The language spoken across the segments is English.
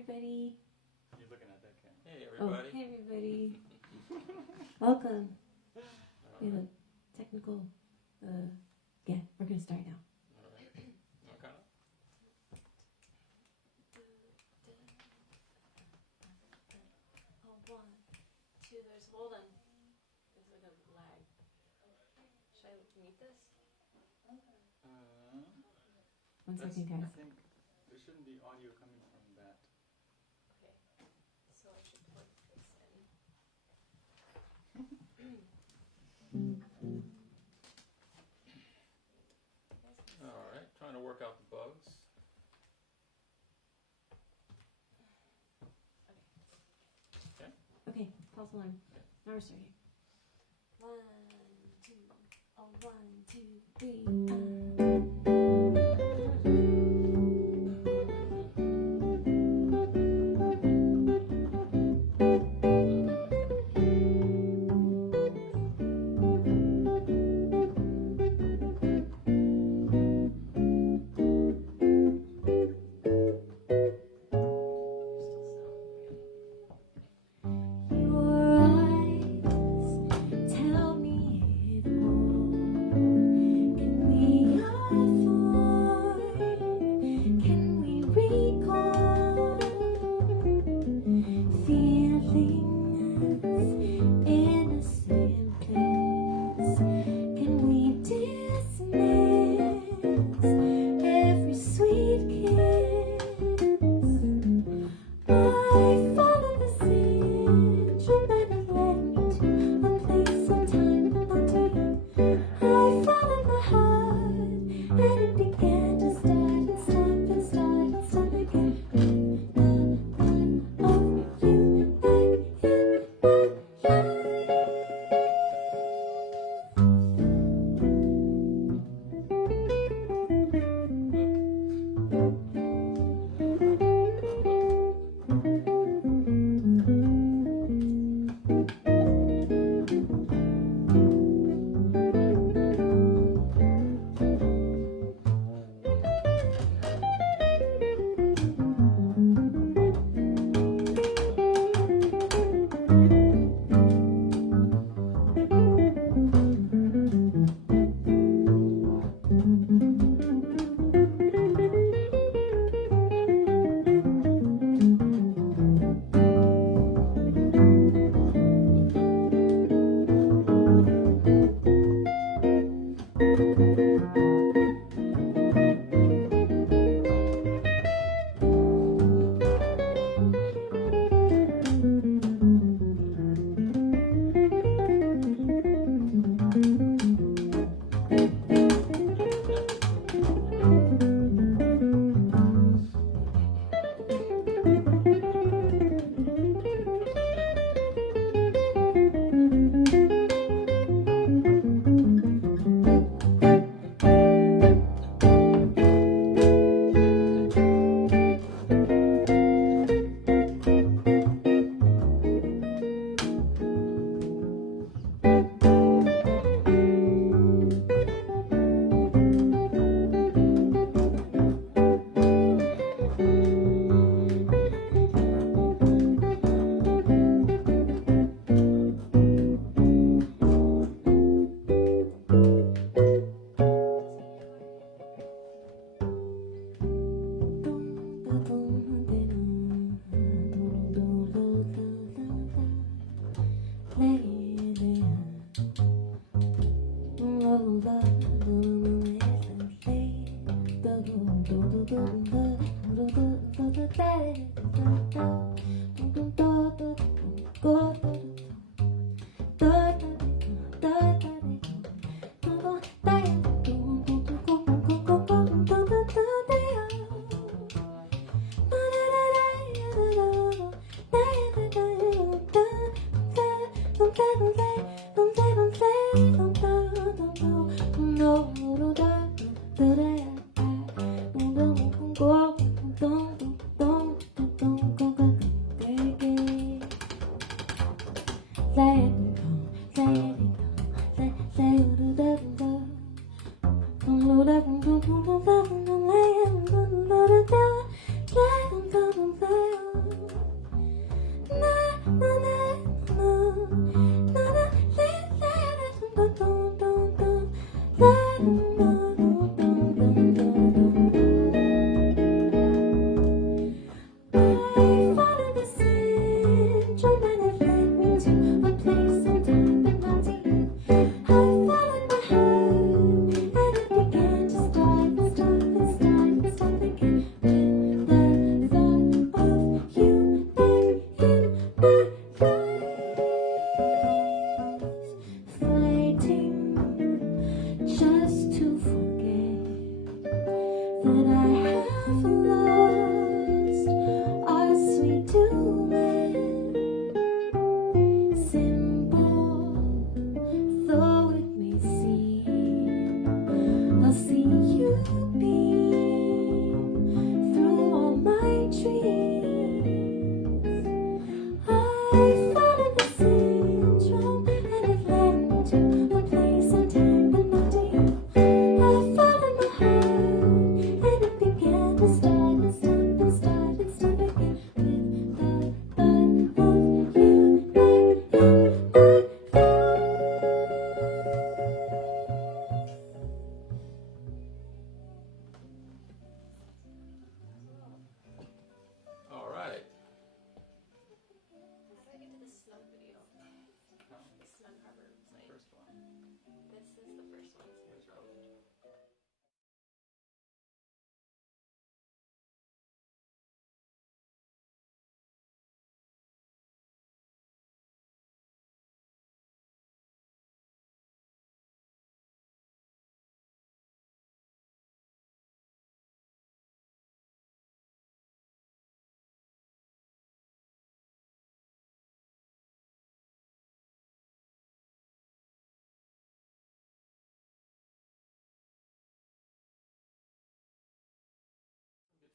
everybody. You're looking at that camera. Hey, everybody. Oh, hey, everybody. Welcome. We have a technical, yeah, we're going to start now. All right. Okay. Oh, 1, 2, hold on. There's like a lag. Should I mute this? 1 second, guys. I think there shouldn't be audio coming from that. Okay, so I should plug this in. All right. Trying to work out the bugs. Okay, false alarm. Now we're starting. 1, 2, oh, 1, 2, 3.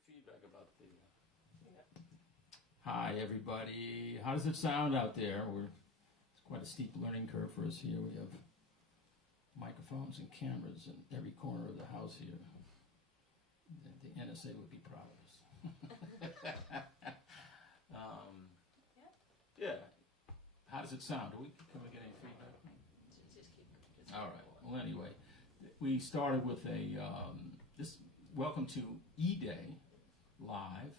Feedback about the. Hi, everybody. How does it sound out there? It's quite a steep learning curve for us here. We have microphones and cameras in every corner of the house here. The NSA would be proud of us. Yeah. How does it sound? Can we get any feedback? All right. Well, anyway, we started with this. Welcome to E-Day Live,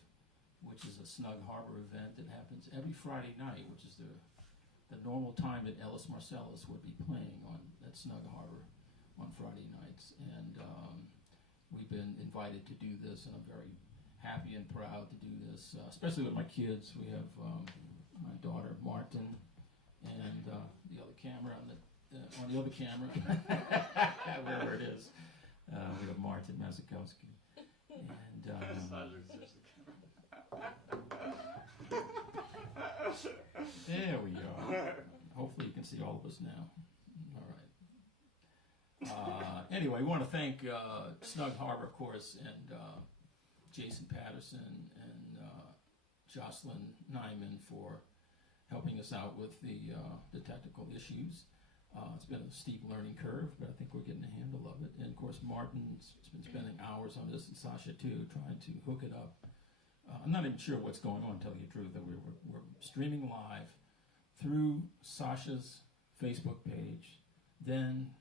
which is a Snug Harbor event that happens every Friday night, which is the normal time that Ellis Marcellus would be playing at Snug Harbor on Friday nights. And we've been invited to do this, and I'm very happy and proud to do this, especially with my kids. We have my daughter Martin, and the other camera on the other camera, wherever it is. We have Martin Masakowski. And there we are. Hopefully you can see all of us now. All right. Anyway, we want to thank Snug Harbor, of course, and Jason Patterson and Jocelyn Nyman for helping us out with the technical issues. It's been a steep learning curve, but I think we're getting a handle of it. And of course, Martin's been spending hours on this, and Sasha too, trying to hook it up. I'm not even sure what's going on, to tell you the truth. That we're streaming live through Sasha's Facebook page, then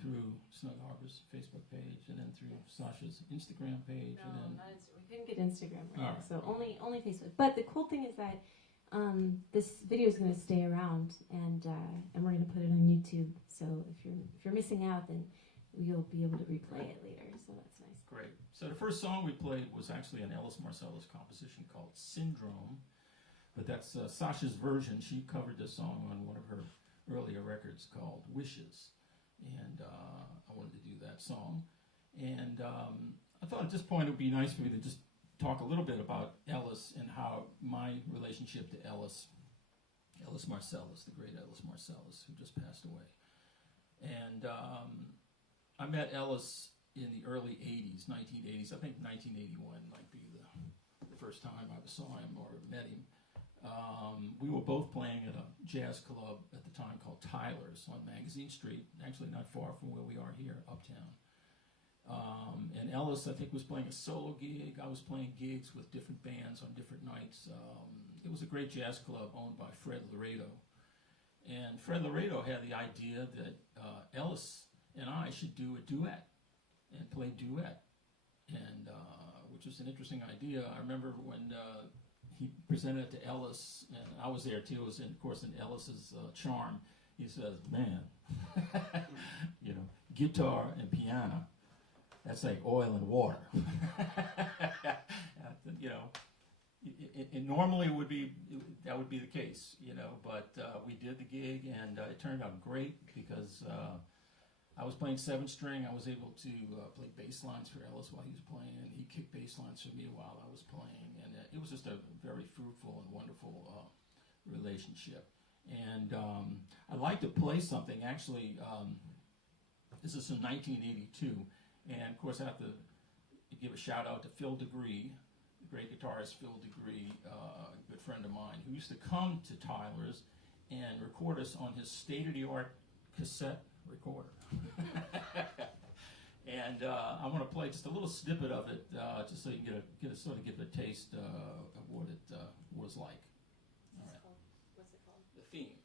through Snug Harbor's Facebook page, and then through Sasha's Instagram page. No, and then not we couldn't get Instagram right now, right. so only Facebook. But the cool thing is that this video is going to stay around, and we're going to put it on YouTube. So if you're missing out, then you'll be able to replay it later. So that's nice. Great. So the first song we played was actually an Ellis Marcellus composition called Syndrome, but that's Sasha's version. She covered this song on one of her earlier records called Wishes, and I wanted to do that song. And I thought at this point it would be nice for me to just talk a little bit about Ellis and how my relationship to Ellis Marcellus, the great Ellis Marcellus, who just passed away. And I met Ellis in the early 80s, 1980s. I think 1981 might be the first time I saw him or met him. We were both playing at a jazz club at the time called Tyler's on Magazine Street, actually not far from where we are here, uptown. And Ellis, I think, was playing a solo gig. I was playing gigs with different bands on different nights. It was a great jazz club owned by Fred Laredo. And Fred Laredo had the idea that Ellis and I should do a duet and play duet, and which was an interesting idea. I remember when he presented it to Ellis, and I was there too. It was, of course, in Ellis's charm. He says, "Man, you know, guitar and piano, that's like oil and water." You know, it normally would be that would be the case, you know. But we did the gig, and it turned out great because I was playing 7-string. I was able to play bass lines for Ellis while he was playing, and he kicked bass lines for me while I was playing, and it was just a very fruitful and wonderful relationship. And I'd like to play something. Actually, this is from 1982, and of course I have to give a shout out to Phil DeGree, the great guitarist Phil DeGree, a good friend of mine, who used to come to Tyler's and record us on his state-of-the-art cassette recorder. And I want to play just a little snippet of it, just so you can get a sort of give a taste of what it was like. All right. What's it called? The theme.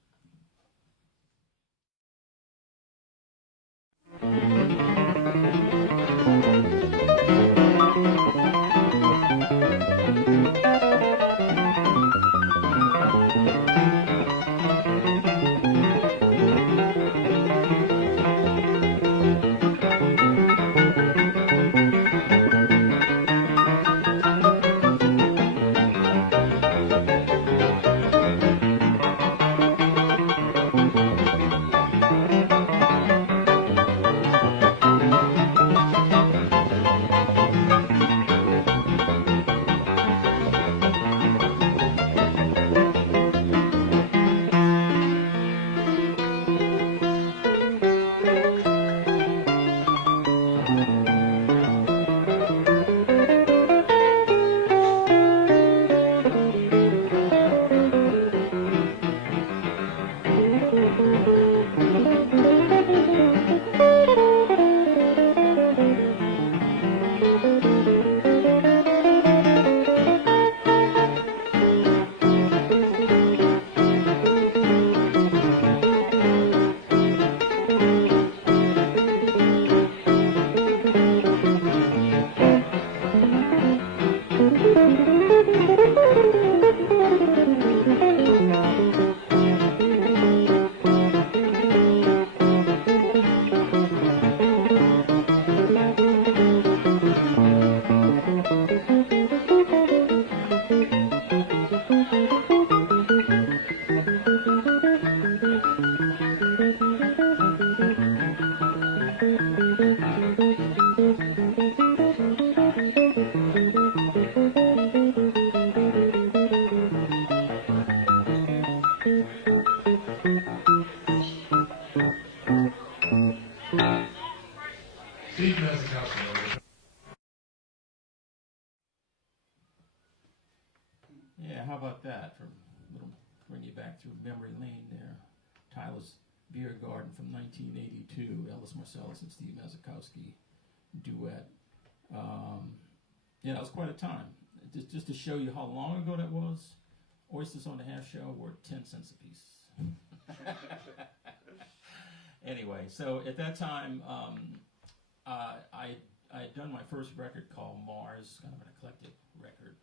Sasha Masakowski May. Yeah, how about that? For a little, bring you back through memory lane there. Tyler's Beer Garden from 1982. Ellis Marsalis and Steve Masakowski duet. Yeah, that was quite a time. Just to show you how long ago that was, oysters on the half shell were 10 cents a piece. Anyway, so at that time, I had done my first record called Mars, kind of an eclectic record,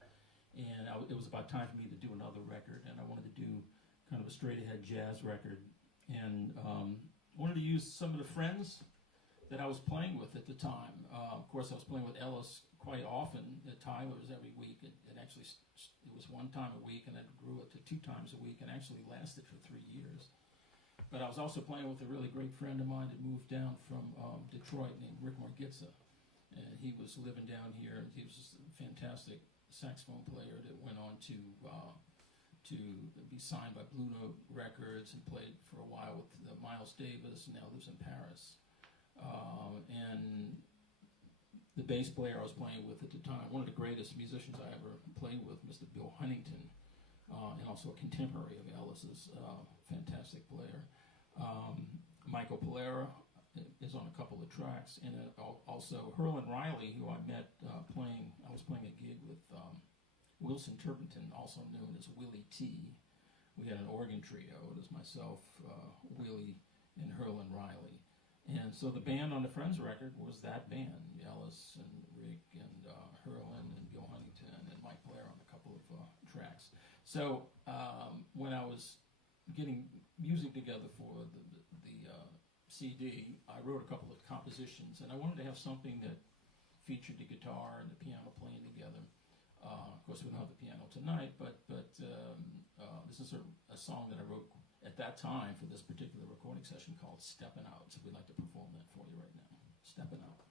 and it was about time for me to do another record, and I wanted to do kind of a straight-ahead jazz record, and wanted to use some of the friends that I was playing with at the time. Of course, I was playing with Ellis quite often at Tyler's every week. It actually, it was one time a week, and it grew up to 2 times a week, and actually lasted for 3 years. But I was also playing with a really great friend of mine that moved down from Detroit named Rick Morgitza. And he was living down here. He was just a fantastic saxophone player that went on to be signed by Blue Note Records and played for a while with Miles Davis, and now lives in Paris. And the bass player I was playing with at the time, one of the greatest musicians I ever played with, Mr. Bill Huntington, and also a contemporary of Ellis's, fantastic player. Michael Polera is on a couple of tracks, and also Herlin Riley, who I met I was playing a gig with Wilson Turpinton, also known as Willie T. We had an organ trio. It was myself, Willie, and Herlin Riley. And so the band on the Friends record was that band, Ellis and Rick and Herlin and Bill Huntington and Mike Blair on a couple of tracks. So when I was getting music together for the CD, I wrote a couple of compositions, and I wanted to have something that featured the guitar and the piano playing together. Of course, we don't have the piano tonight, but this is a song that I wrote at that time for this particular recording session called Steppin' Out. So we'd like to perform that for you right now. Steppin' Out.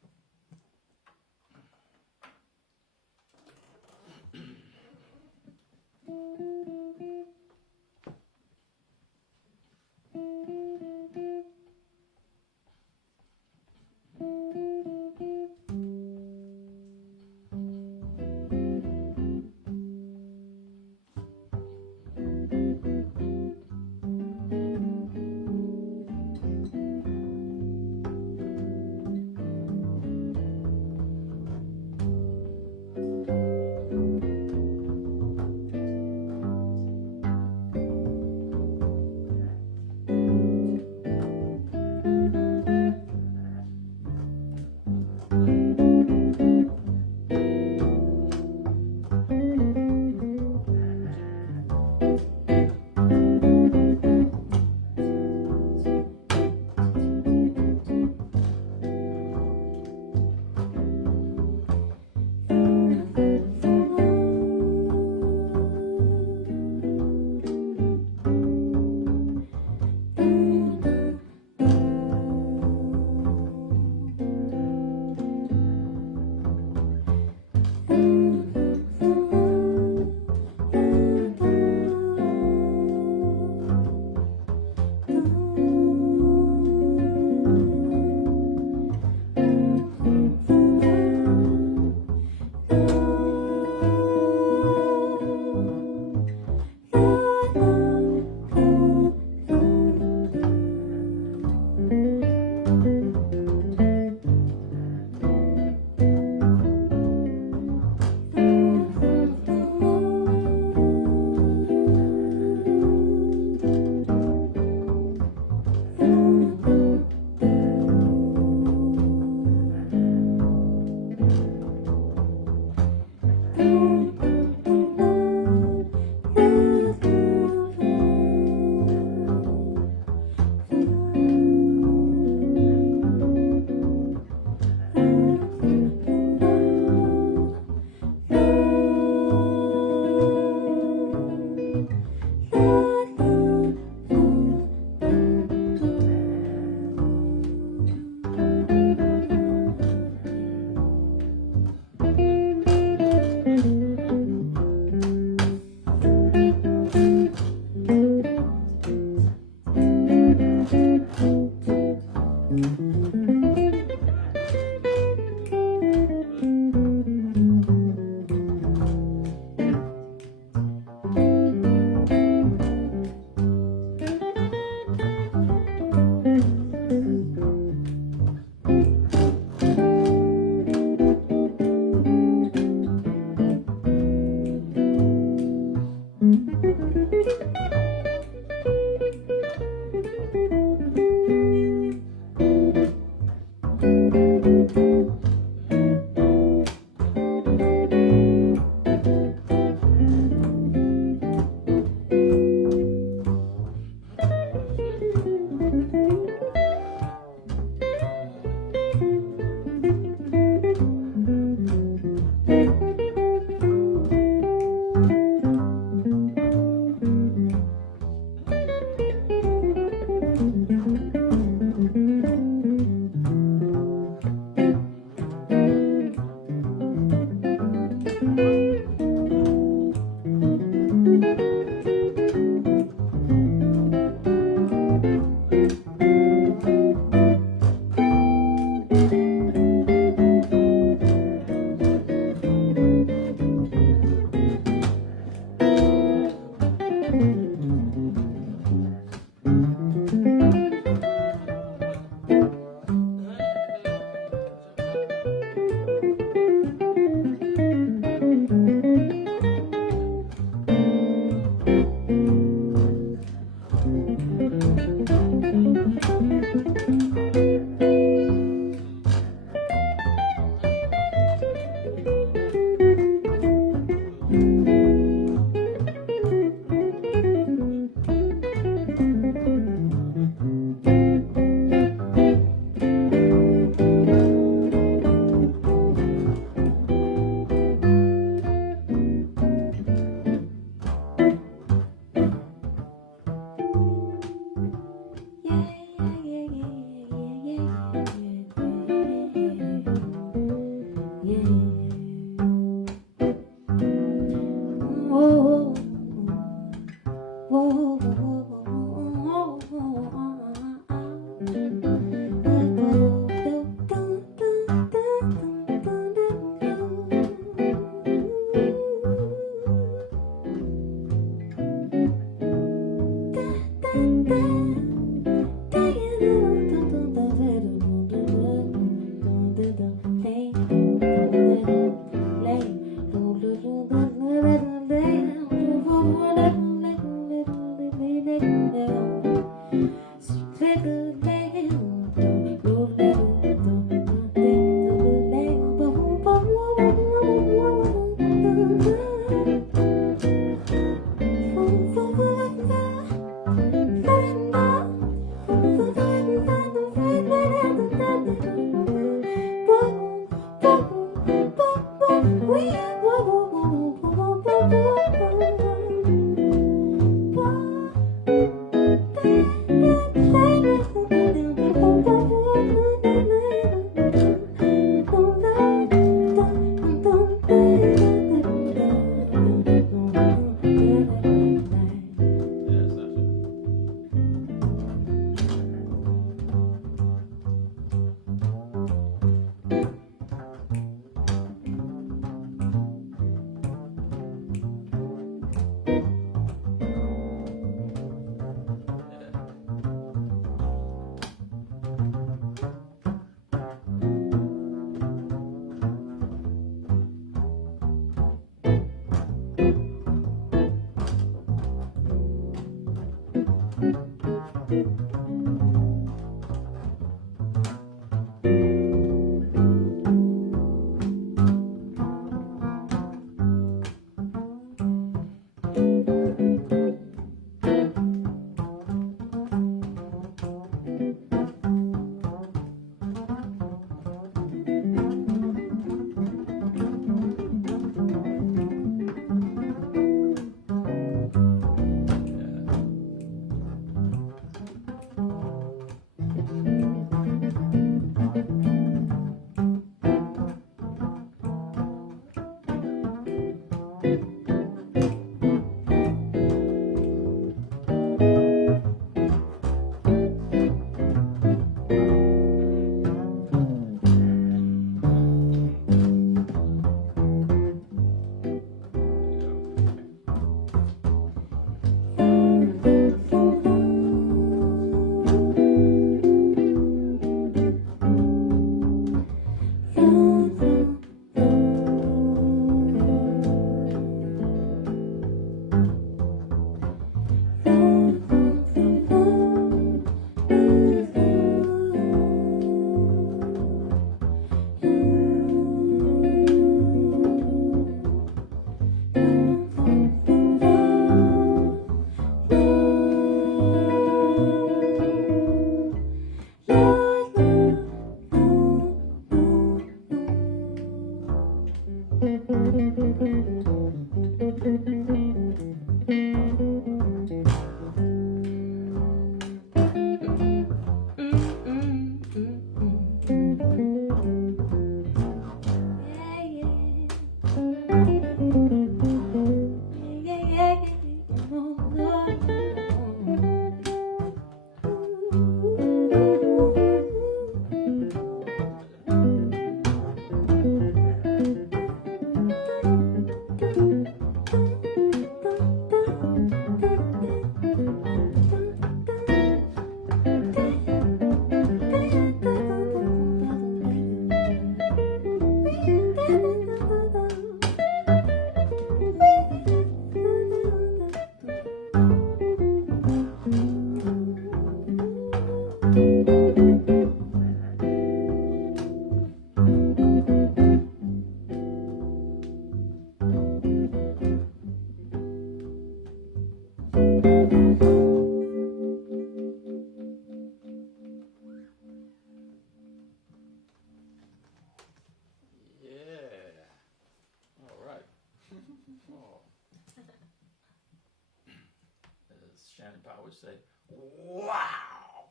Would say, "Wow!"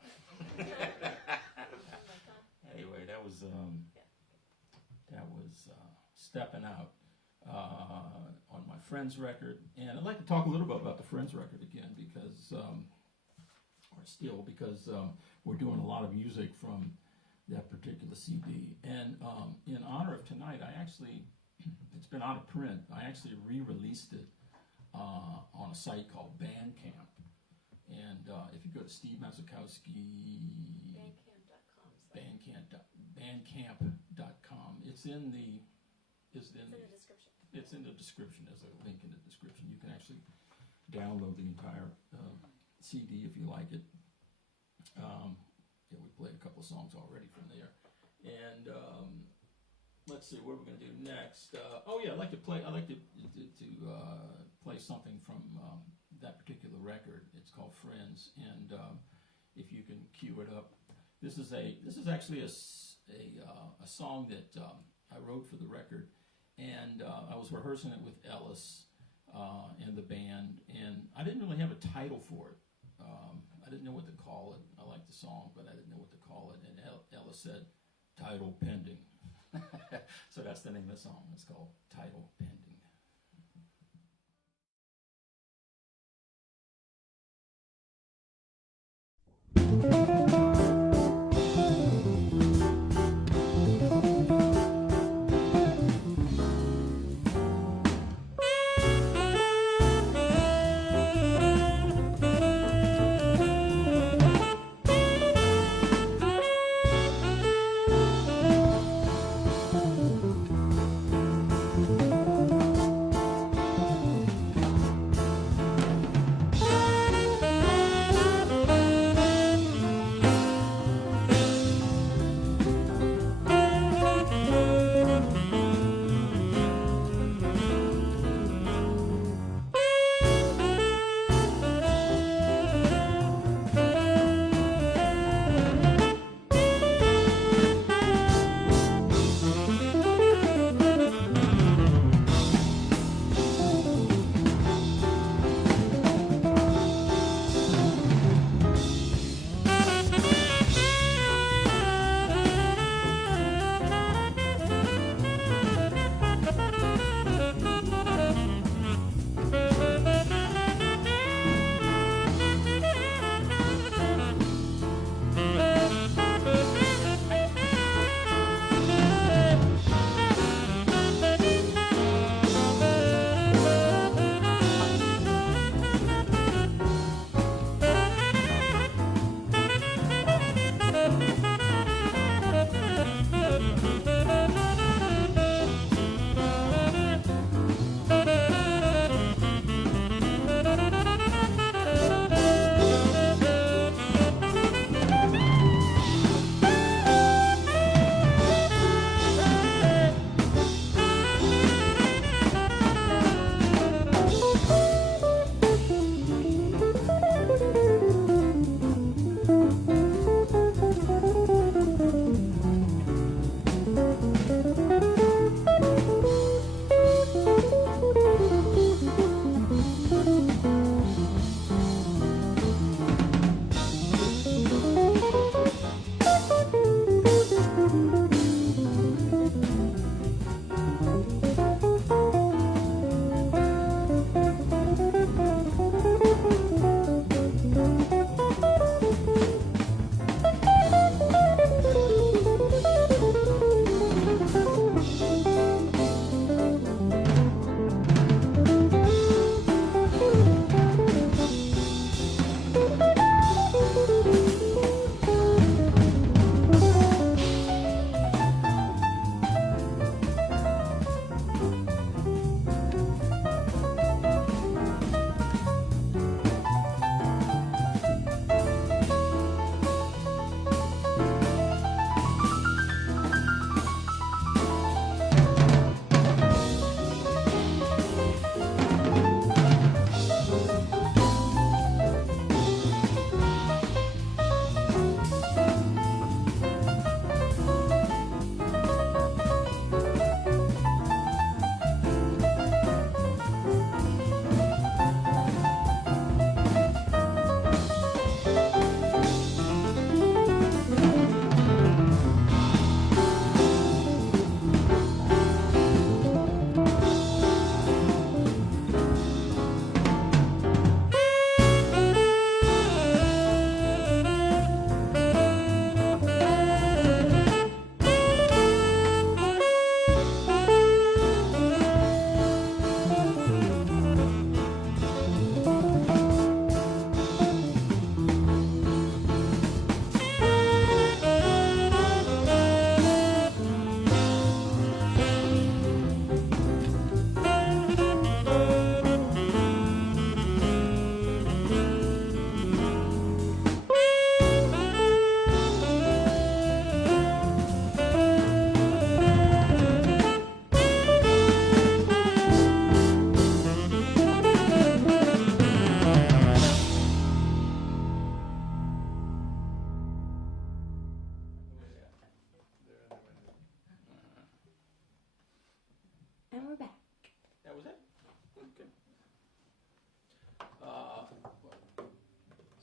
Anyway, that was Stepping Out on my Friends record, and I'd like to talk a little bit about the Friends record again because we're doing a lot of music from that particular CD. And in honor of tonight, it's been out of print. I actually re-released it on a site called Bandcamp. And if you go to Steve Masakowski Bandcamp.com, it's in the description. It's in the description. There's a link in the description. You can actually download the entire CD if you like it. Yeah, we played a couple of songs already from there. And let's see, what we're going to do next. Oh yeah, I like to play something from that particular record. It's called Friends, and if you can cue it up, this is actually a song that I wrote for the record, and I was rehearsing it with Ellis and the band, and I didn't really have a title for it. I didn't know what to call it. I liked the song, but I didn't know what to call it, and Ellis said, "Title pending." So that's the name of the song. It's called Title Pending.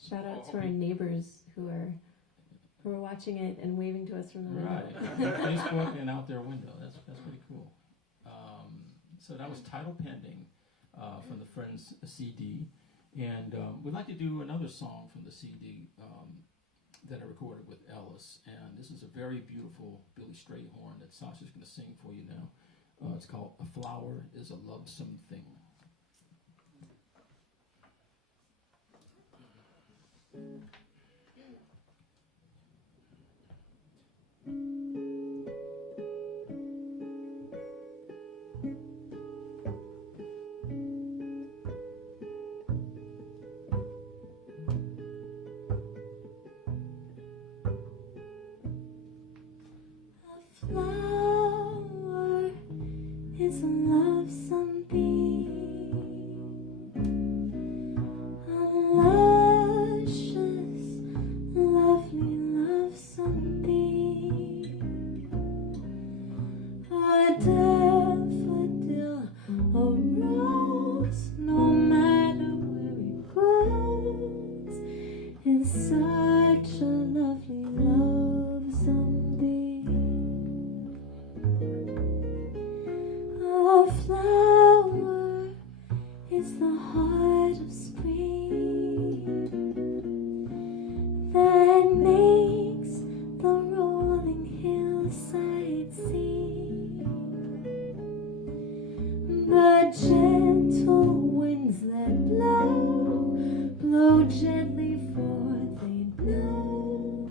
Shout out Oh, to our okay. neighbors who are watching it and waving to us from the window. Right, Facebook and out their window. That's pretty cool. So that was Title Pending from the Friends CD, and we'd like to do another song from the CD that I recorded with Ellis, and this is a very beautiful Billy Strayhorn that Sasha's going to sing for you now. It's called "A Flower Is a Lovesome Thing." A flower is a lovesome thing, a luscious, lovely, lovesome thing, a daffodil, a rose, no matter where it grows, is such a lovely, lovesome thing. A flower is the heart of spring that makes the rolling hillside sing. The gentle winds that blow, blow gently, for they know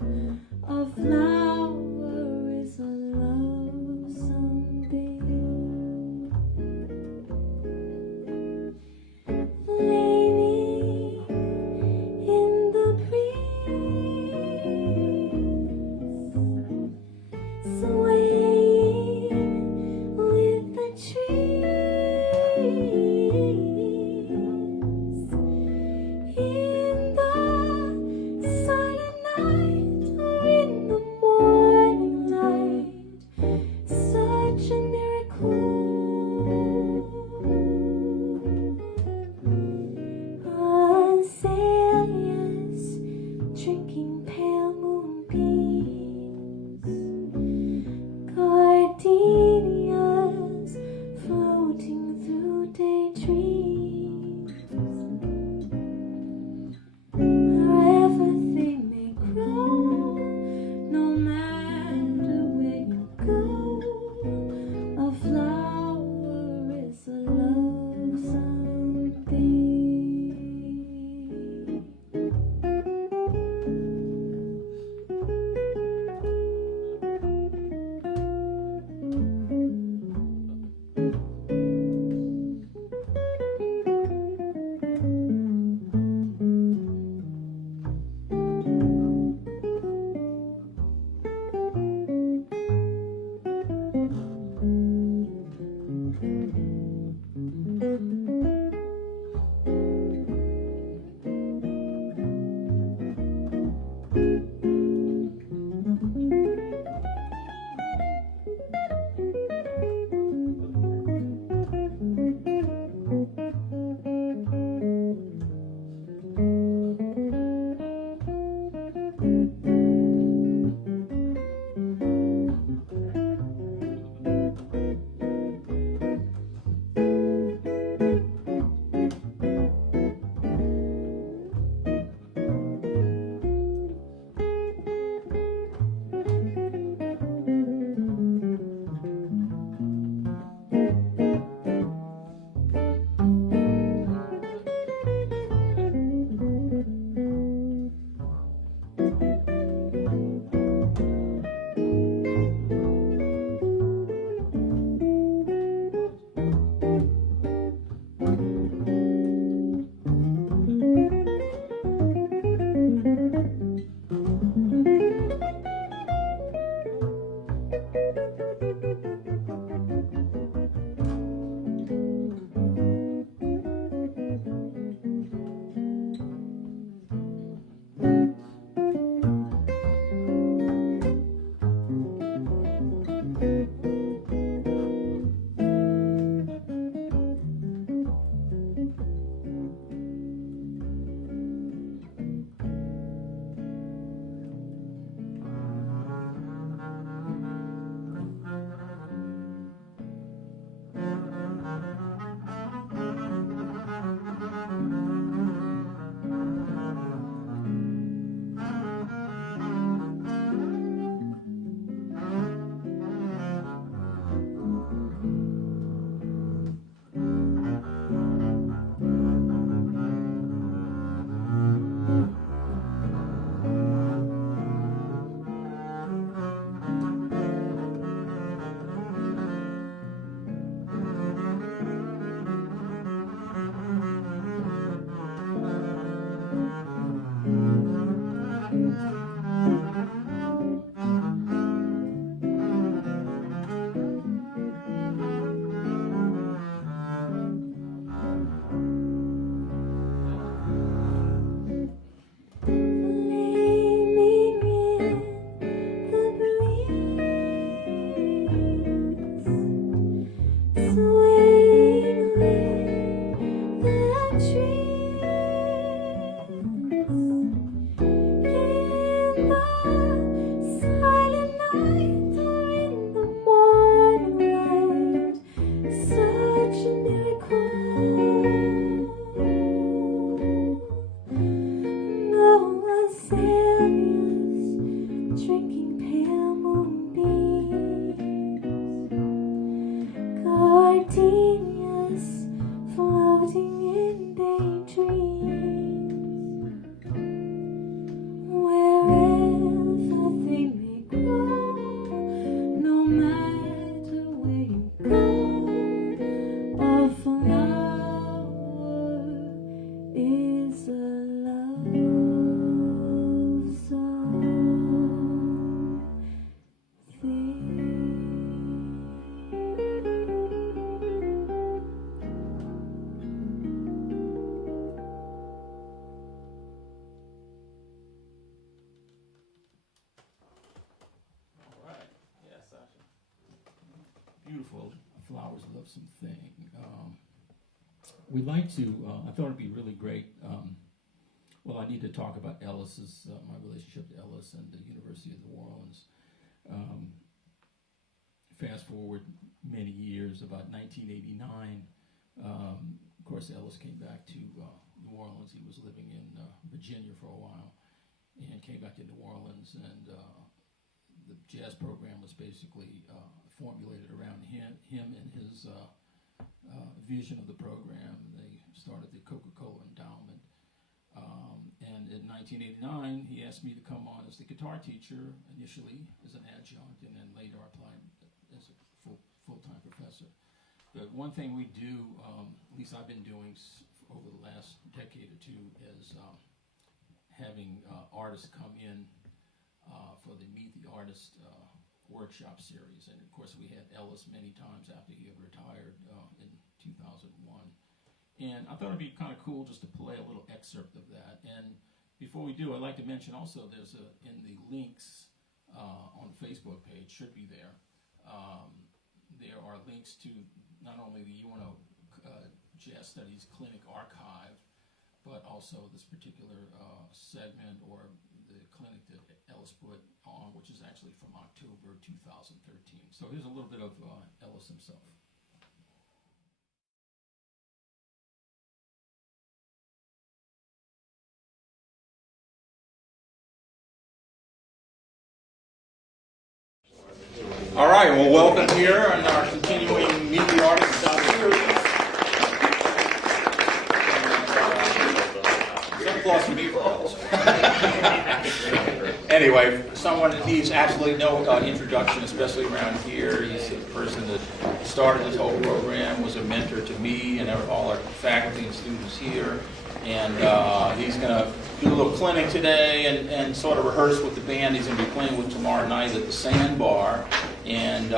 beautiful Flowers Love Something. We'd like to, I thought it'd be really great. Well, I need to talk about Ellis's, my relationship to Ellis and the University of New Orleans. Fast forward many years, about 1989. Of course, Ellis came back to New Orleans. He was living in Virginia for a while and came back to New Orleans, and the jazz program was basically formulated around him and his vision of the program. They started the Coca-Cola Endowment. And in 1989, he asked me to come on as the guitar teacher, initially as an adjunct, and then later applied as a full-time professor. But one thing we do, at least I've been doing over the last decade or two, is having artists come in for the Meet the Artist workshop series. And of course, we had Ellis many times after he had retired in 2001. And I thought it'd be kind of cool just to play a little excerpt of that. And before we do, I'd like to mention also there's in the links on the Facebook page, should be there. There are links to not only the UNO Jazz Studies Clinic archive, but also this particular segment or the clinic that Ellis put on, which is actually from October 2013. So here's a little bit of Ellis himself. All right, well, welcome here on our continuing Meet the Artist series. Some applause for me for Ellis. Anyway, someone that needs absolutely no introduction, especially around here. He's the person that started this whole program, was a mentor to me and all our faculty and students here. And he's going to do a little clinic today and sort of rehearse with the band he's going to be playing with tomorrow night at the Sandbar. And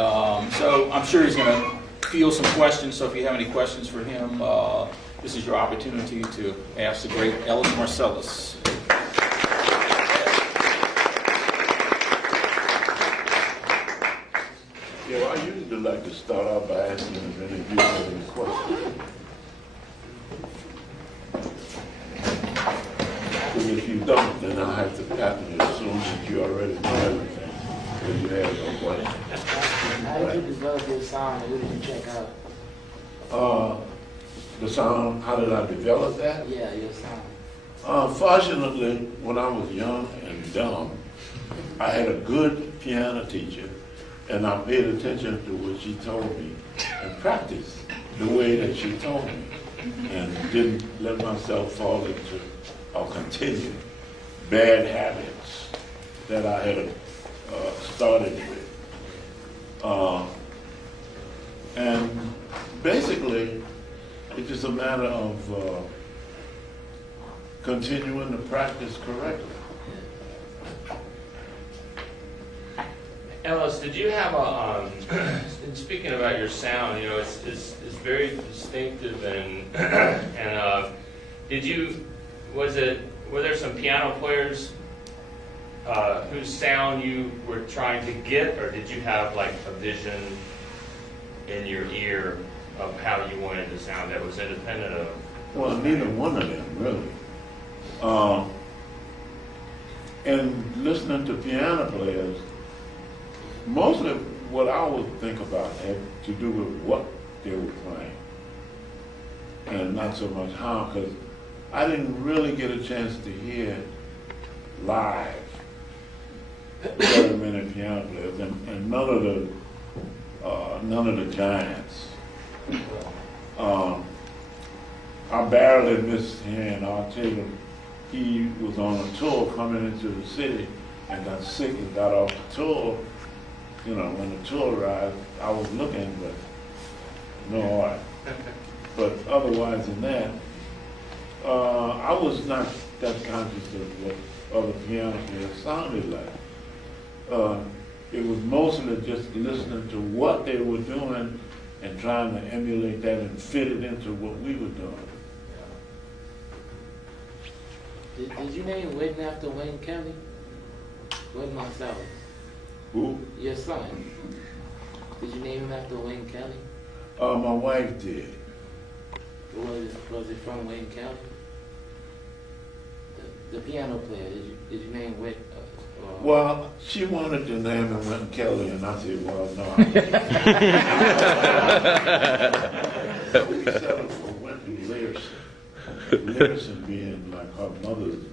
so I'm sure he's going to field some questions. So if you have any questions for him, this is your opportunity to ask the great Ellis Marsalis. Yeah, well, I usually like to start out by asking if any of you have any questions. Because if you don't, then I have to assume that you already know everything, because you have no question. How did you develop your sound and who did you check out? The sound, how did I develop that? Yeah, your sound. Fortunately, when I was young and dumb, I had a good piano teacher, and I paid attention to what she told me and practiced the way that she told me, and didn't let myself fall into or continue bad habits that I had started with. And basically, it's just a matter of continuing to practice correctly. Ellis, did you have a, speaking about your sound, you know, it's very distinctive and did you, were there some piano players whose sound you were trying to get, or did you have like a vision in your ear of how you wanted the sound that was independent of? Well, neither one of them, really. And listening to piano players, mostly what I would think about had to do with what they were playing, and not so much how, because I didn't really get a chance to hear live very many piano players, and none of the giants. I barely missed hearing Art Taylor. He was on a tour coming into the city and got sick and got off the tour. You know, when the tour arrived, I was looking, but no art. But otherwise than that, I was not that conscious of what other piano players sounded like. It was mostly just listening to what they were doing and trying to emulate that and fit it into what we were doing. Did you name Wayne after Wayne Kelly? Wayne Marsalis. Who? Your son. Did you name him after Wayne County? My wife did. Was it from Wayne County? The piano player. Did you name Wayne? Well, she wanted to name him Wynton Kelly, and I said, well, no. We settled for Wynton Learson. Learson being like her mother's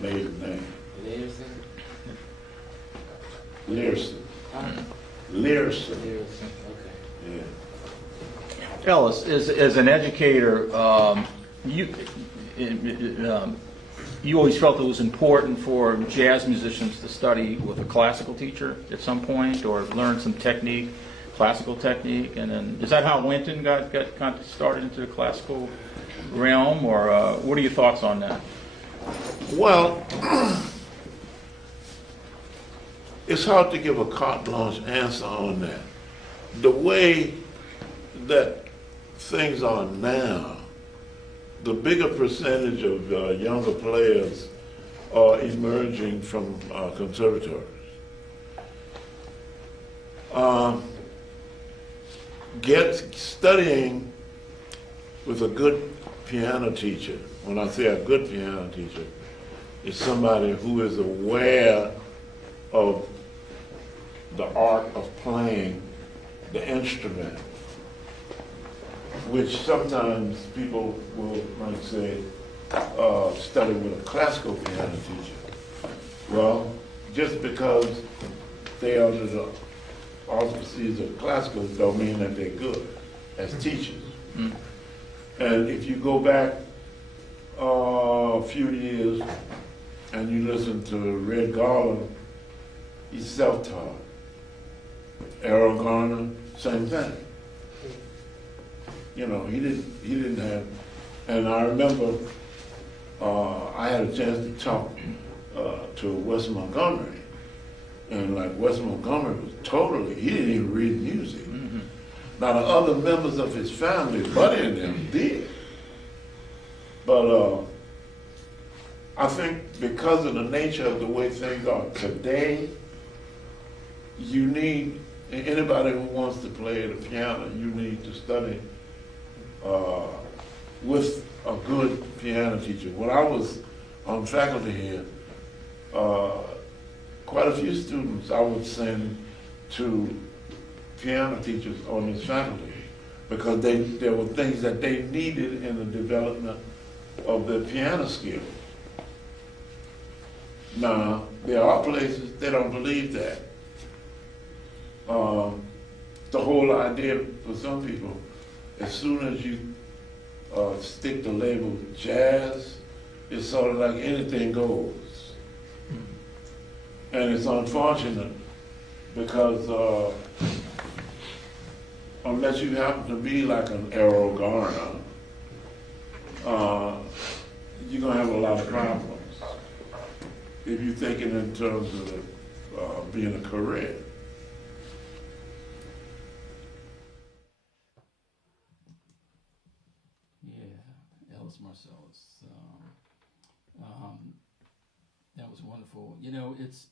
maiden name. Learson? Learson. Huh? Learson. Learson, okay. Yeah. Ellis, as an educator, you always felt it was important for jazz musicians to study with a classical teacher at some point, or learn some technique, classical technique, and then is that how Wynton got kind of started into the classical realm, or what are your thoughts on that? Well, it's hard to give a carte blanche answer on that. The way that things are now, the bigger percentage of younger players are emerging from conservatories. Studying with a good piano teacher, when I say a good piano teacher, is somebody who is aware of the art of playing the instrument, which sometimes people might say study with a classical piano teacher. Well, just because they are under the auspices of classical don't mean that they're good as teachers. Mm. And if you go back a few years and you listen to Red Garland, he's self-taught. Errol Garner, same thing. You know, he didn't have, and I remember I had a chance to talk to Wes Montgomery, and like Wes Montgomery was totally, he didn't even read music. Mm-hmm. Now the other members of his family, Buddy and them, did. But I think because of the nature of the way things are today, you need, anybody who wants to play the piano, you need to study with a good piano teacher. When I was on faculty here, quite a few students I would send to piano teachers on this faculty because there were things that they needed in the development of their piano skills. Now, there are places they don't believe that. The whole idea for some people, as soon as you stick the label jazz, it's sort of like anything goes. And it's unfortunate because unless you happen to be like an Errol Garner, you're going to have a lot of problems if you're thinking in terms of being a career. Ellis Marsalis. That was wonderful. You know, it's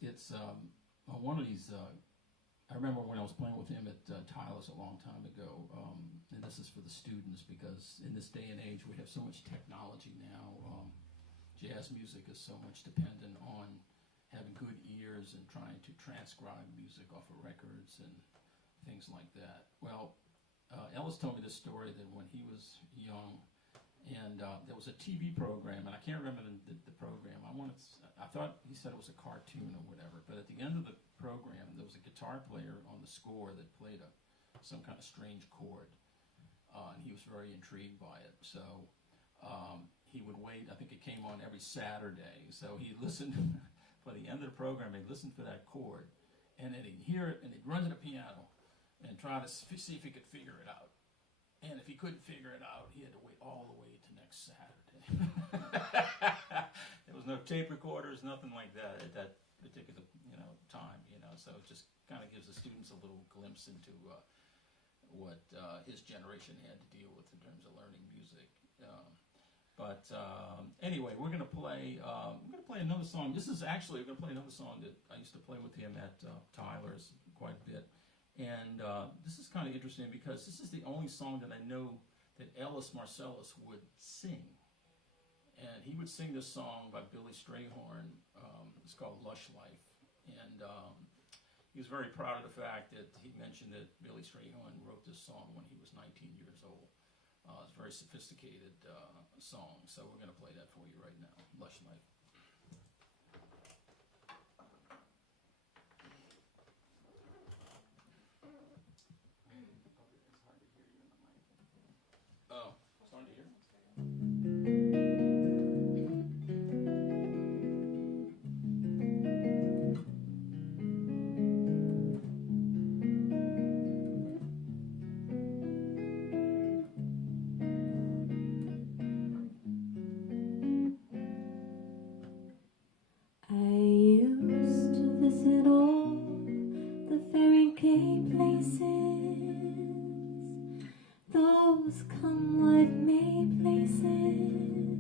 one of these. I remember when I was playing with him at Tyler's a long time ago, and this is for the students because in this day and age we have so much technology now. Jazz music is so much dependent on having good ears and trying to transcribe music off of records and things like that. Well, Ellis told me this story that when he was young, and there was a TV program, and I can't remember the program. I thought he said it was a cartoon or whatever, but at the end of the program, there was a guitar player on the score that played some kind of strange chord, and he was very intrigued by it. So he would wait. I think it came on every Saturday, so he listened for the end of the program. He'd listen for that chord, and then he'd hear it, and he'd run to the piano and try to see if he could figure it out. And if he couldn't figure it out, he had to wait all the way to next Saturday. There was no tape recorders, nothing like that at that particular time. So it just kind of gives the students a little glimpse into what his generation had to deal with in terms of learning music. But anyway, we're going to play another song. We're going to play another song that I used to play with him at Tyler's quite a bit. And this is kind of interesting because this is the only song that I know that Ellis Marsalis would sing. And he would sing this song by Billy Strayhorn. It's called Lush Life. And he was very proud of the fact that he mentioned that Billy Strayhorn wrote this song when he was 19 years old. It's a very sophisticated song. So we're going to play that for you right now, Lush Life. Oh, it's hard to hear? I used to visit all the very gay places, those come what may places,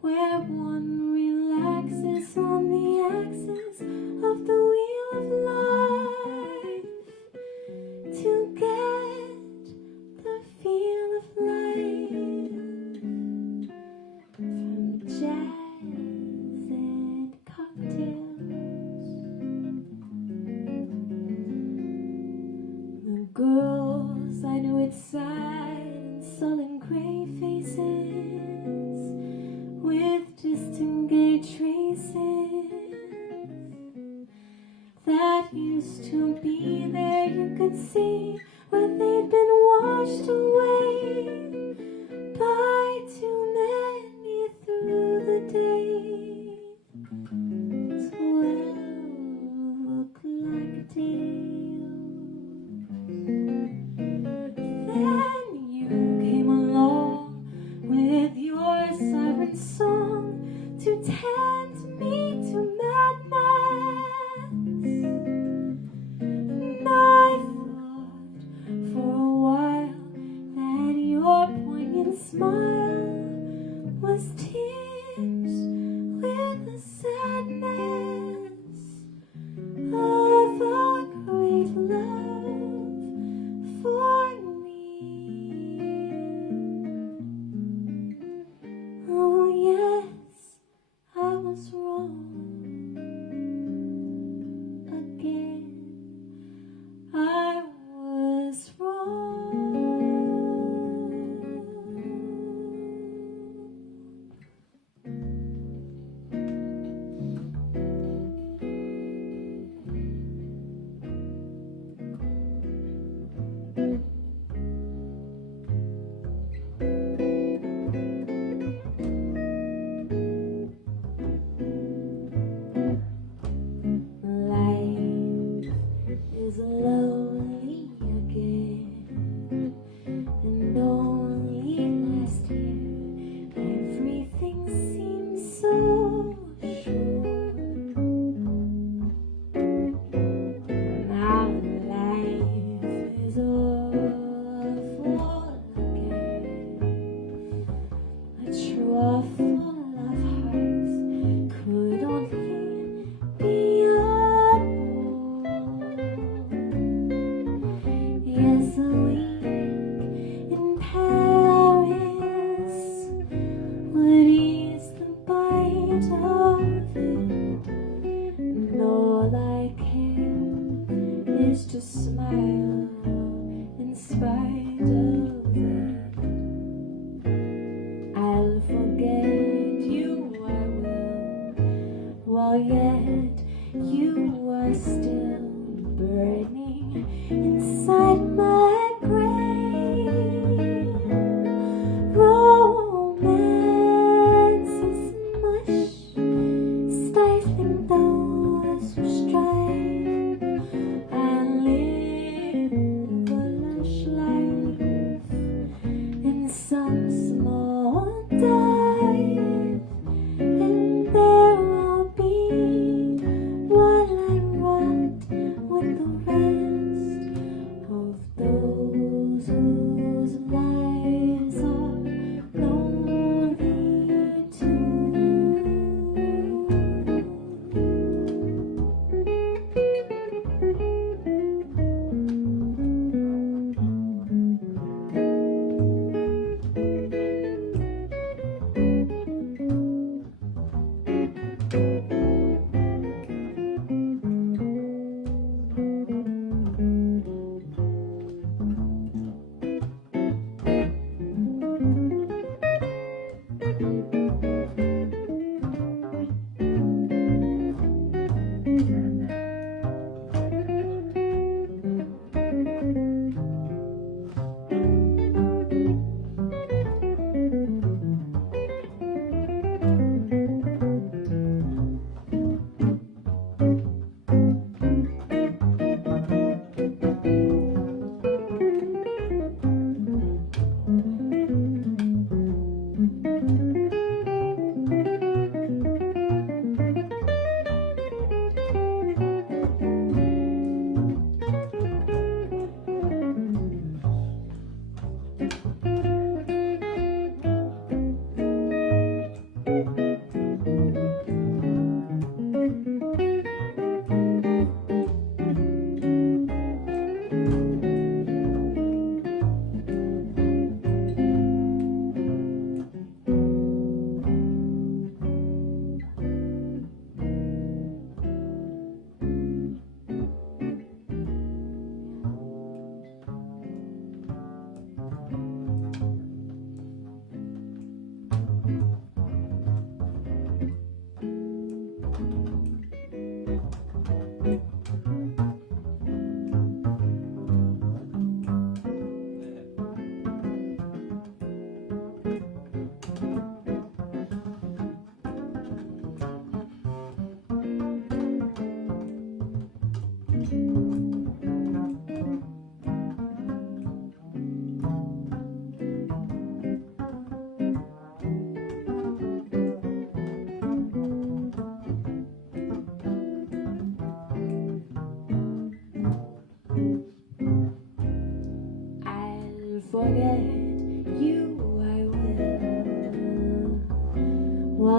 where one relaxes on the axis of the wheel of life to get the feel of life from jazz and cocktails. The girls I knew had sad and sullen gray faces with distant gay traces that used to be there. You could see where they'd been washed away by too many through the day. 12 look like tales. Then you came along with your siren song to tempt me to madness. And I thought for a while that your poignant smile was tinged with the sadness of a great love for me. Oh yes, I was wrong again. I was wrong. Life is lonely again, and only last year everything seemed so sure. Now life is awful again, a trough full of hearts could only be a yes, a week in Paris would ease the bite of it, and all I care is to smile in spite of it. I'll forget you, I will, while yet you are still burning inside my brain. Romance is mush, stifling those who strive. I live a lush life in some small dive, and there I'll be while I rot with the rest of those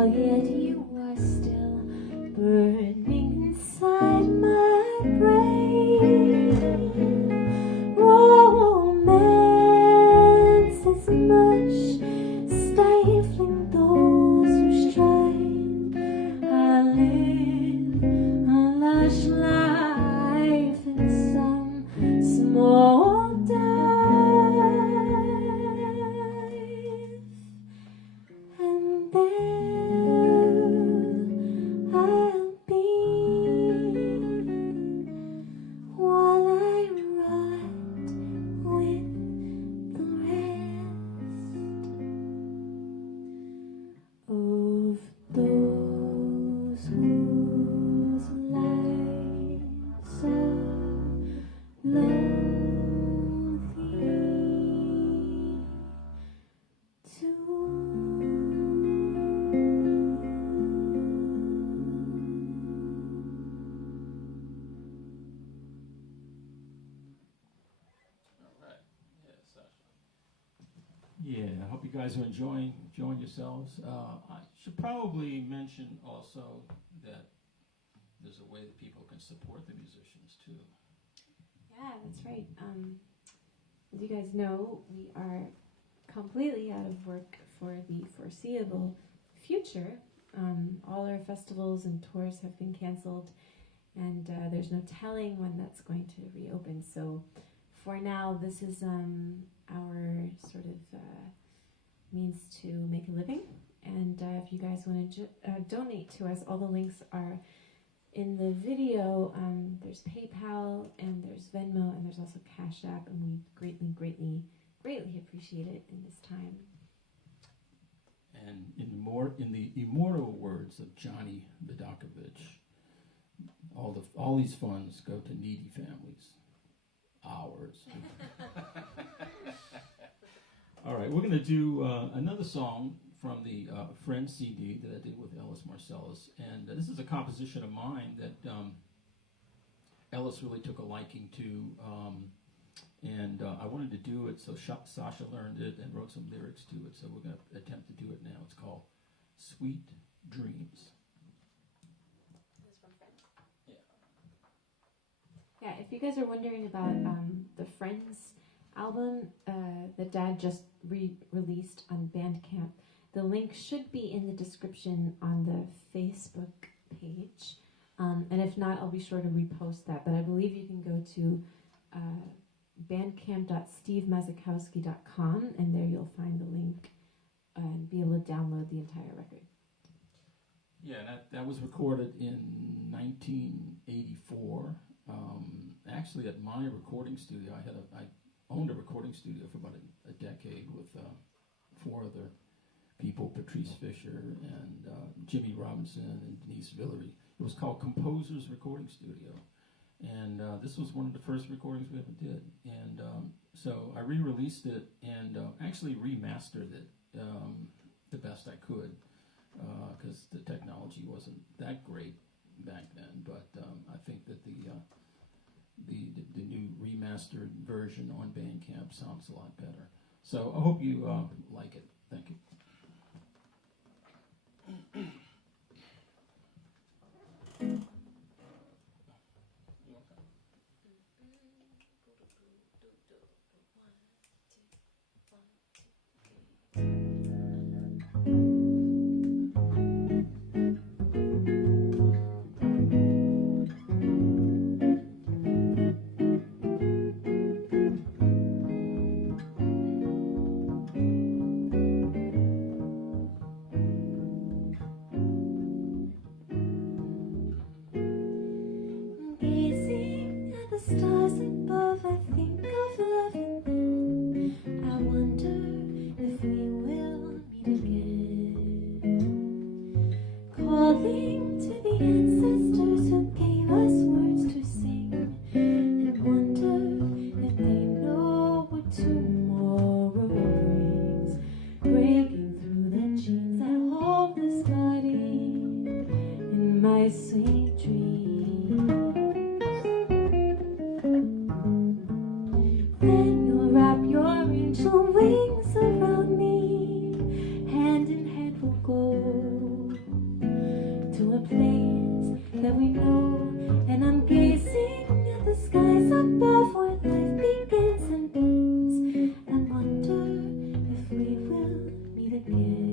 while yet you are still burning inside my brain. Romance is much, stifling those who strive. I live a lush life in some small dive, and there I'll be while I rot with the rest of those whose lives are lonely too. All right. Yeah, Sasha. Yeah, I hope you guys are enjoying yourselves. I should probably mention also that there's a way that people can support the musicians too. Yeah, that's right. As you guys know, we are completely out of work for the foreseeable future. All our festivals and tours have been canceled, and there's no telling when that's going to reopen. So for now, this is our sort of means to make a living. And if you guys want to donate to us, all the links are in the video. There's PayPal, and there's Venmo, and there's also Cash App, and we greatly appreciate it in this time. And in the immortal words of Johnny Vidakovich, all these funds go to needy families. Ours. All right, we're going to do another song from the Friends CD that I did with Ellis Marcellus, and this is a composition of mine that Ellis really took a liking to, and I wanted to do it, so Sasha learned it and wrote some lyrics to it, so we're going to attempt to do it now. It's called Sweet Dreams. This is from Friends? Yeah, if you guys are wondering about the Friends album that Dad just released on Bandcamp, the link should be in the description on the Facebook page. And if not, I'll be sure to repost that. But I believe you can go to bandcamp.stevemasakowski.com, and there you'll find the link and be able to download the entire record. Yeah, that was recorded in 1984. Actually, at my recording studio, I owned a recording studio for about a decade with 4 other people, Patrice Fisher and Jimmy Robinson and Denise Villery. It was called Composers Recording Studio. And this was one of the first recordings we ever did. And so I re-released it and actually remastered it the best I could, because the technology wasn't that great back then. But I think that the new remastered version on Bandcamp sounds a lot better. So I hope you like it. Thank you. Gazing at the stars above, I think of loving them. I wonder if we will meet again. Calling to the ancestors who gave us words to sing, and wonder if they know what tomorrow brings. Breaking through the chains that hold this body in my sweet dreams. Then you'll wrap your angel wings around me. Hand in hand we'll go that we know. And I'm gazing at the skies above where life begins and ends, and wonder if we will meet again.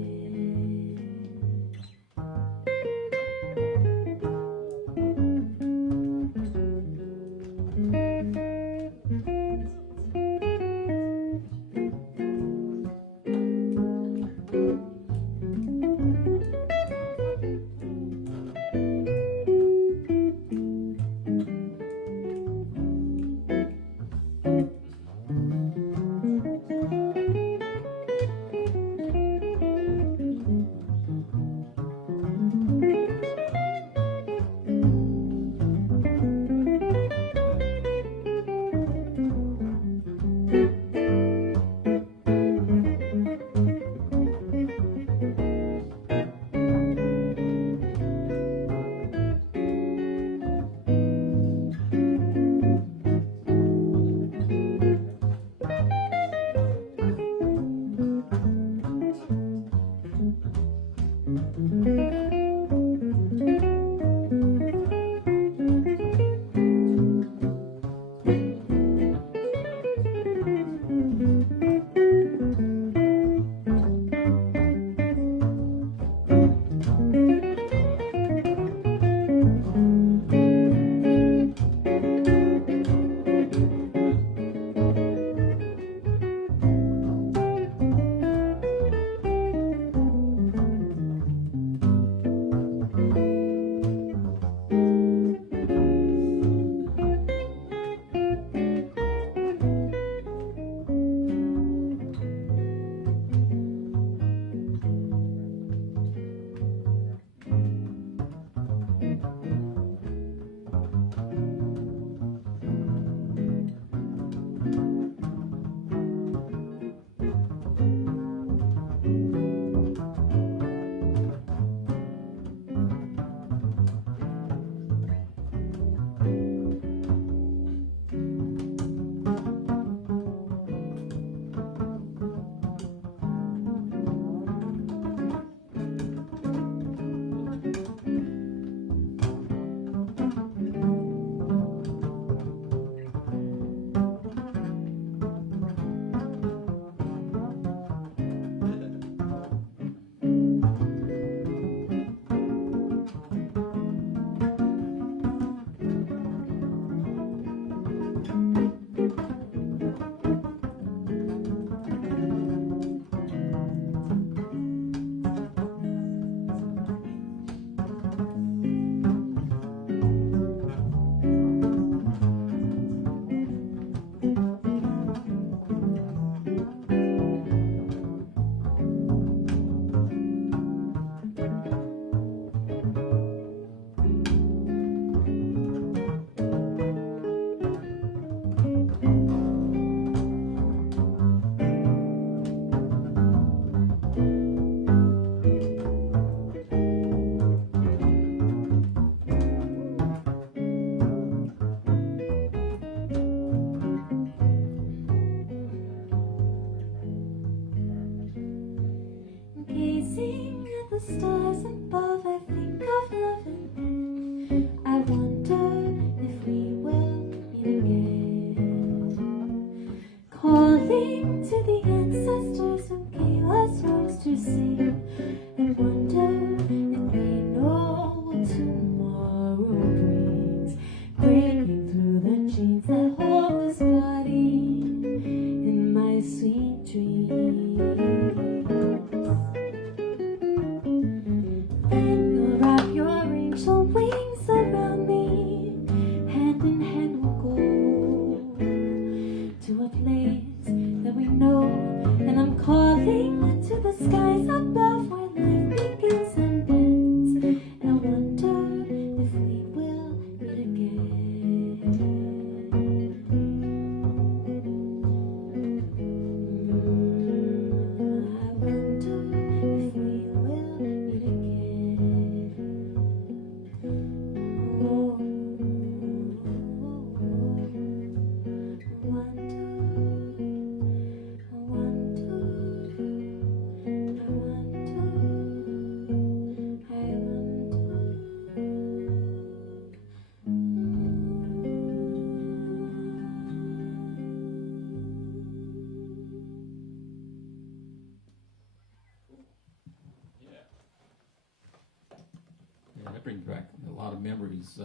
memories.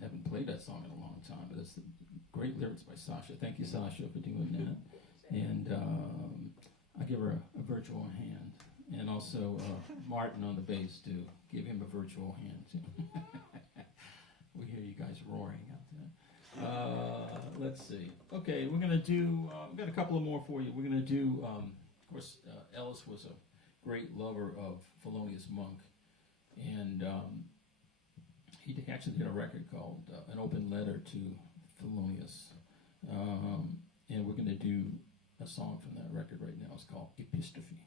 Haven't played that song in a long time, but it's great lyrics by Sasha. Thank you, Sasha, for doing that. And I give her a virtual hand. And also Martin on the bass, too. Give him a virtual hand, too. We hear you guys roaring out there. Let's see. Okay, we're going to do, we've got a couple of more for you. We're going to do, of course, Ellis was a great lover of Thelonious Monk. And he actually did a record called An Open Letter to Thelonious. And we're going to do a song from that record right now. It's called Epistrophe.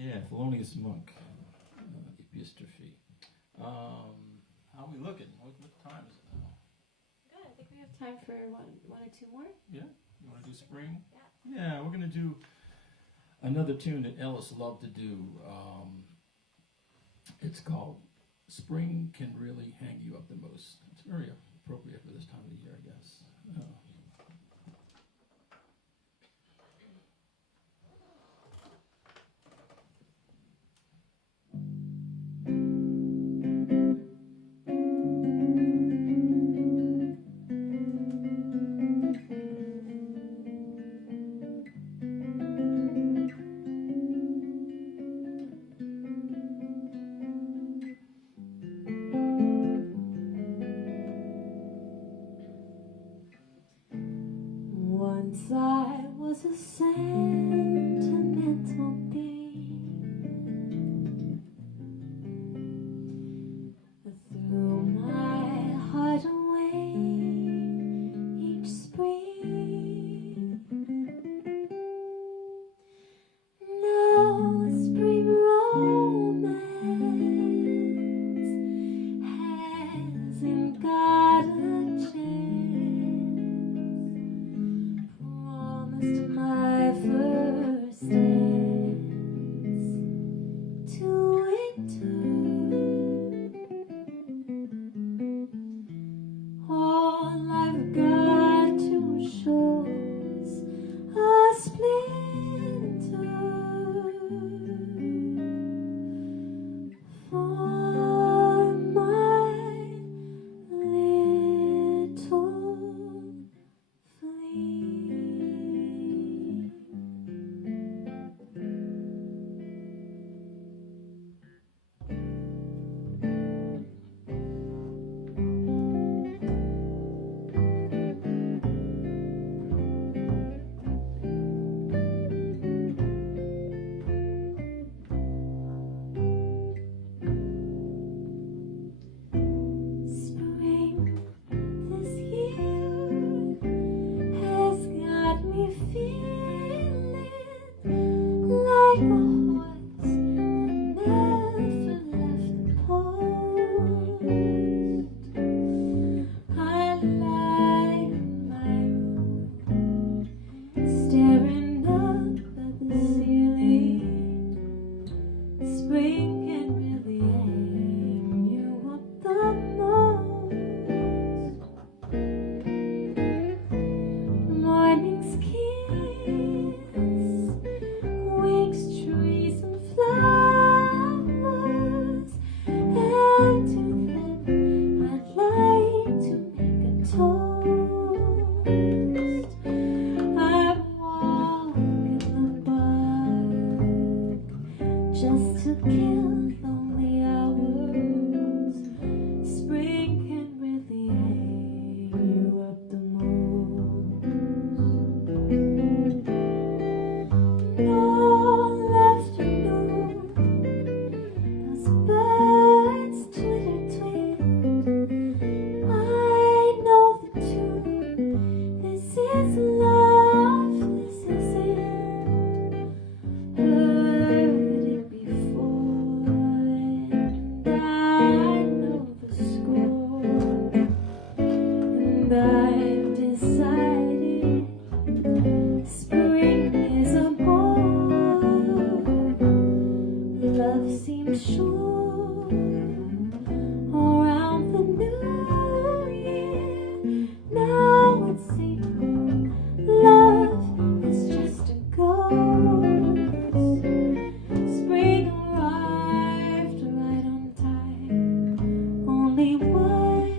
Yeah, Thelonious Monk, epistrophe. How are we looking? What time is it now? Good. I think we have time for one or two more. Yeah? You want to do spring? Yeah, we're going to do another tune that Ellis loved to do. It's called Spring Can Really Hang You Up the Most. It's very appropriate for this time of the year, I guess. Once I was a sentimental thing. I threw my heart away each spring. Now spring romance hasn't got a chance. Promised my first dance to winter. All I've got to show's a splinter for my little flea. Spring this year has got me feeling like a horse that never left the post. I lie in my room, staring up at the ceiling. Spring can really hang you up the most. Morning's kiss wakes trees and flowers, and to them I'd like to make a toast. I'd walk in the park just to kill lonely hours. Spring can really hang you up the most. All afternoon, those birds twitter tweet. I know the tune. This is love. This is it. Heard it before, and I know the score. And I've decided spring is a bore. Love seems sure around the new year. Now it's April. Love is just a ghost. Spring arrived right on time. Only one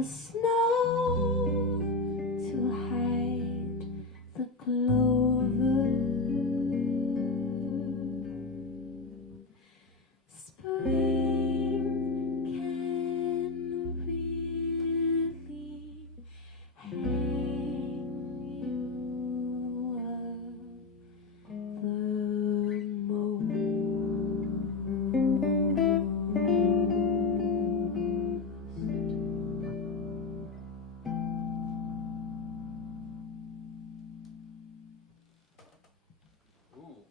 the snow to hide the clover. Spring can really hang you up the Ooh,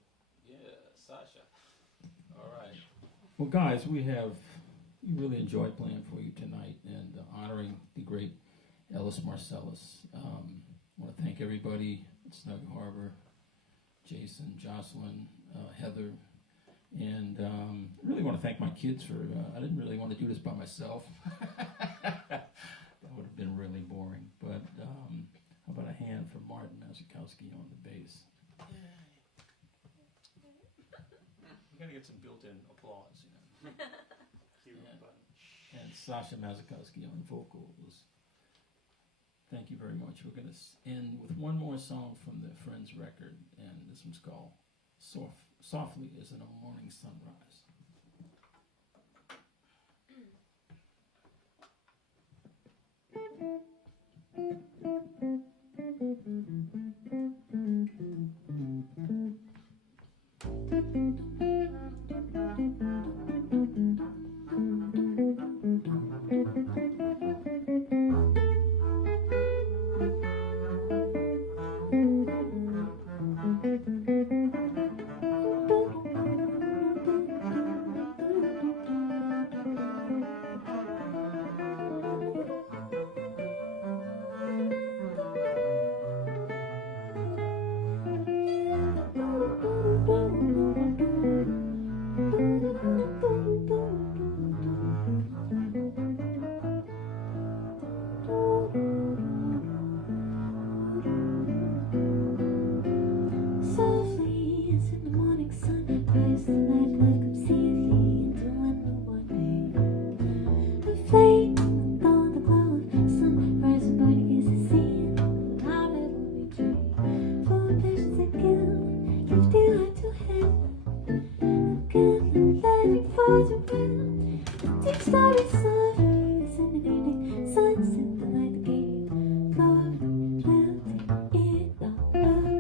yeah, Sasha. All right. Well, guys, we really enjoyed playing for you tonight and honoring the great Ellis Marsalis. I want to thank everybody at Snug Harbor, Jason, Jocelyn, Heather, and really want to thank my kids for, I didn't really want to do this by myself. That would have been really boring. But how about a hand for Martin Masakowski on the bass? We're going to get some built-in applause, you know. And Sasha Masakowski on vocals. Thank you very much. We're going to end with one more song from the Friends record, and this one's called Softly as in a Morning Sunrise. Softly as in the morning sun, rise the night like obscenely into under one day. The flame on the glow of sunrise, nobody is a sin, how that will betray. For passions that kill, drifting out to hell. Good and letting fall to well. Deep starry softly as in the evening, sunset, the light that gave glory, melting it all away.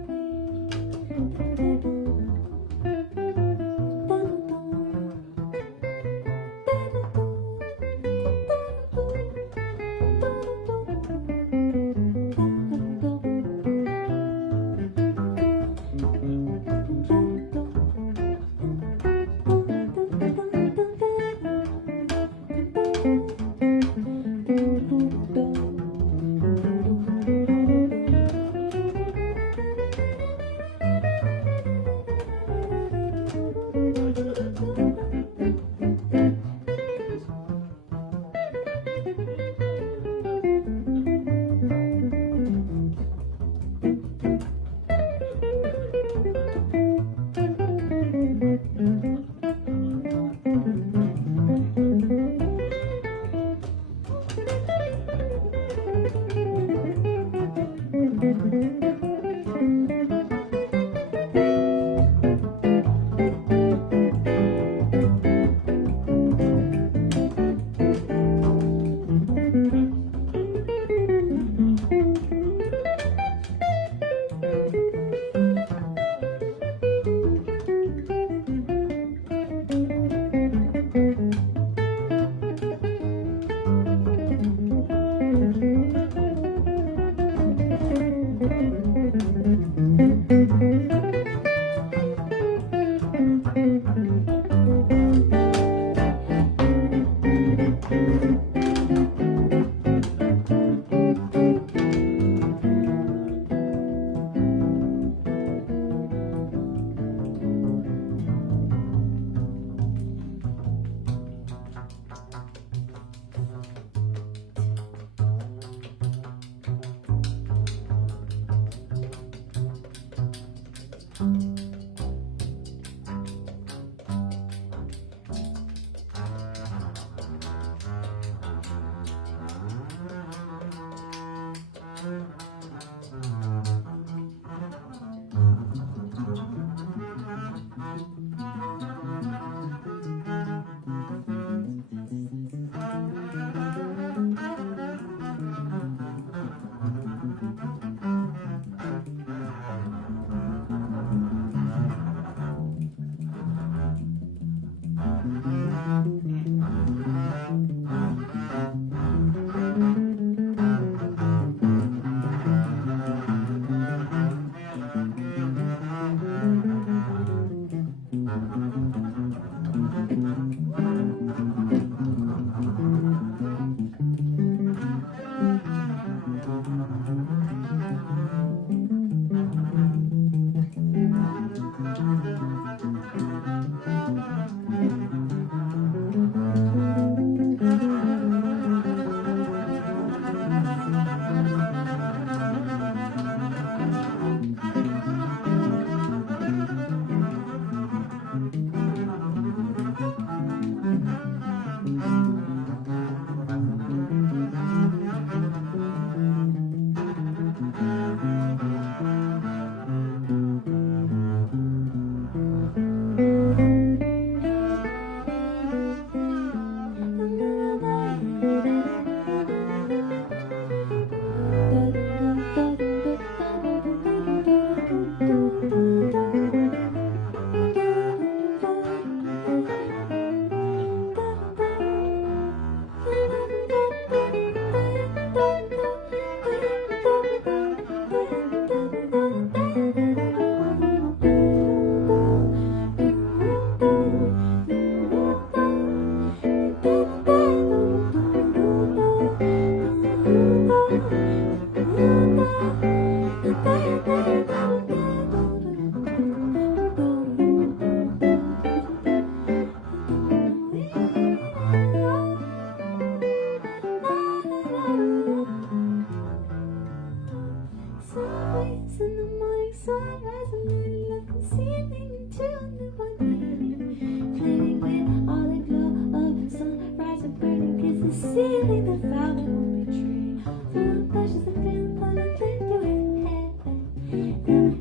think the vow we won't betray. The flashes that feel fun and flip your head.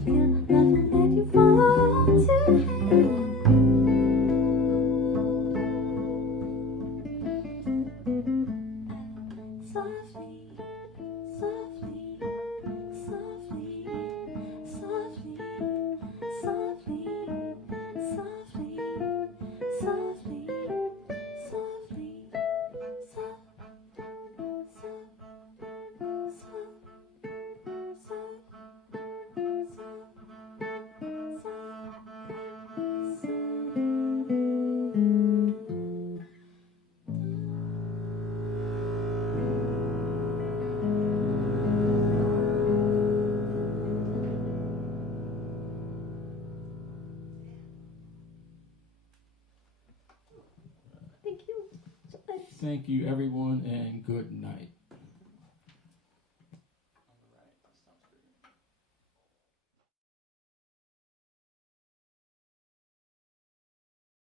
Feel nothing that you fall to hate. Softly, softly, softly, softly, softly, softly, softly, softly, Thank you. Thank you, everyone, and good night.